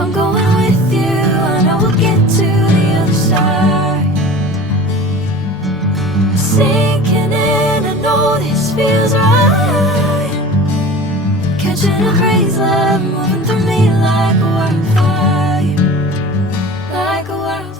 I'm going with you, I know we'll get to the other side. Sinking in, I know this feels right. Catching a crazy love moving through me like a wildfire, like a wildfire.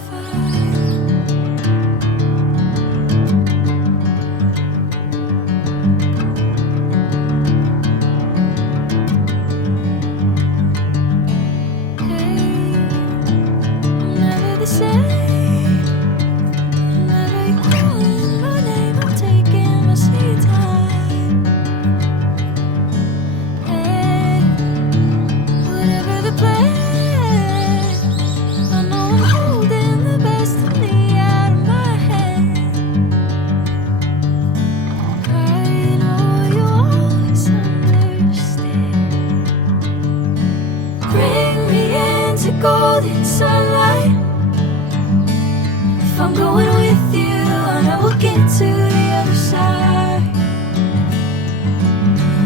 Golden sunlight. If I'm going with you, I know we'll get to the other side.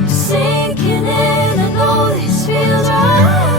Sinking in, I know this feels right.